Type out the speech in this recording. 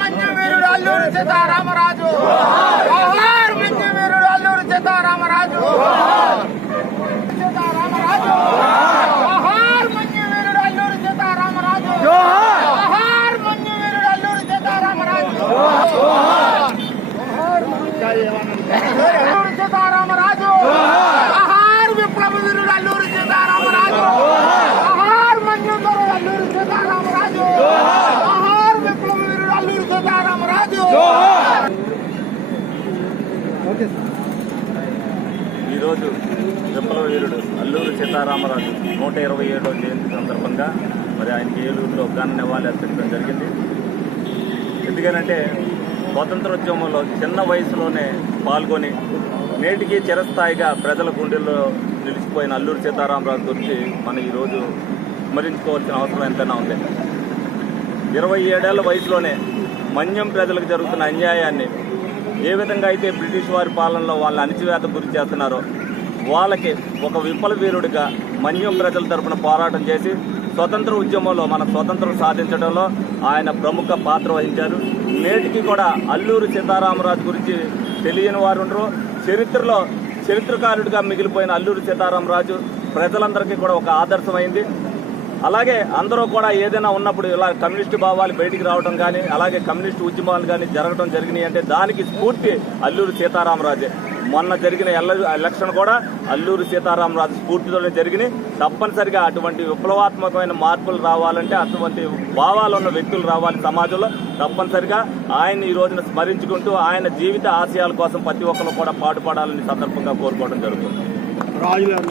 మంజువీరుడు అల్లూరి సీతారామరాజు, మంజువీరుడు అల్లూరి సీతారామరాజు, సీతారామరాజు, మంజువీరుడు అల్లూరి సీతారామరాజు, మంజువీరుడు అల్లూరి సీతారామరాజు, అల్లూరి సీతారామరాజు, విప్లవ వీరుడు అల్లూరి సీతారామరాజు, మంజువీరుడు అల్లూరి సీతారామరాజు, విప్లవ వీరుడు అల్లూరి సీతారామరాజు. ఈరోజు విప్లవ వీరుడు అల్లూరి సీతారామరాజు 127వ జయంతి సందర్భంగా మరి ఆయనకి ఏలూరులో ఘన నివాళి అర్పించడం జరిగింది. ఎందుకనంటే స్వాతంత్రోద్యమంలో చిన్న వయసులోనే పాల్గొని నేటికి చిరస్థాయిగా ప్రజల గుండెల్లో నిలిచిపోయిన అల్లూరి సీతారామరాజు గురించి మనం ఈరోజు స్మరించుకోవాల్సిన అవసరం ఎంతైనా ఉంది. 27 ఏళ్ల వయసులోనే మన్యం ప్రజలకు జరుగుతున్న అన్యాయాన్ని ఏ విధంగా అయితే బ్రిటిష్ వారి పాలనలో వాళ్ళ అణిచివేత గురి చేస్తున్నారో వాళ్ళకి ఒక విప్లవ వీరుడిగా మన్యం ప్రజల తరపున పోరాటం చేసి స్వతంత్ర ఉద్యమంలో మన స్వతంత్రం సాధించడంలో ఆయన ప్రముఖ పాత్ర వహించారు. నేటికి కూడా అల్లూరి సీతారామరాజు గురించి తెలియని వారు ఉండరు. చరిత్రకారుడిగా మిగిలిపోయిన అల్లూరి సీతారామరాజు ప్రజలందరికీ కూడా ఒక ఆదర్శమైంది. అలాగే అందరూ కూడా ఏదైనా ఉన్నప్పుడు ఇలా కమ్యూనిస్టు భావాలు బయటికి రావడం కానీ అలాగే కమ్యూనిస్టు ఉద్యమాలు కానీ జరగడం జరిగినాయి అంటే దానికి స్ఫూర్తి అల్లూరి సీతారామరాజే. మొన్న జరిగిన ఎలక్షన్ కూడా అల్లూరి సీతారామరాజు స్ఫూర్తితోనే జరిగినాయి. తప్పనిసరిగా అటువంటి విప్లవాత్మకమైన మార్పులు రావాలంటే అటువంటి భావాలు ఉన్న వ్యక్తులు రావాలి సమాజంలో. తప్పనిసరిగా ఆయన్ని ఈ రోజున స్మరించుకుంటూ ఆయన జీవిత ఆశయాల కోసం ప్రతి ఒక్కరు కూడా పాటుపడాలని సందర్భంగా కోరుకోవడం జరుగుతుంది.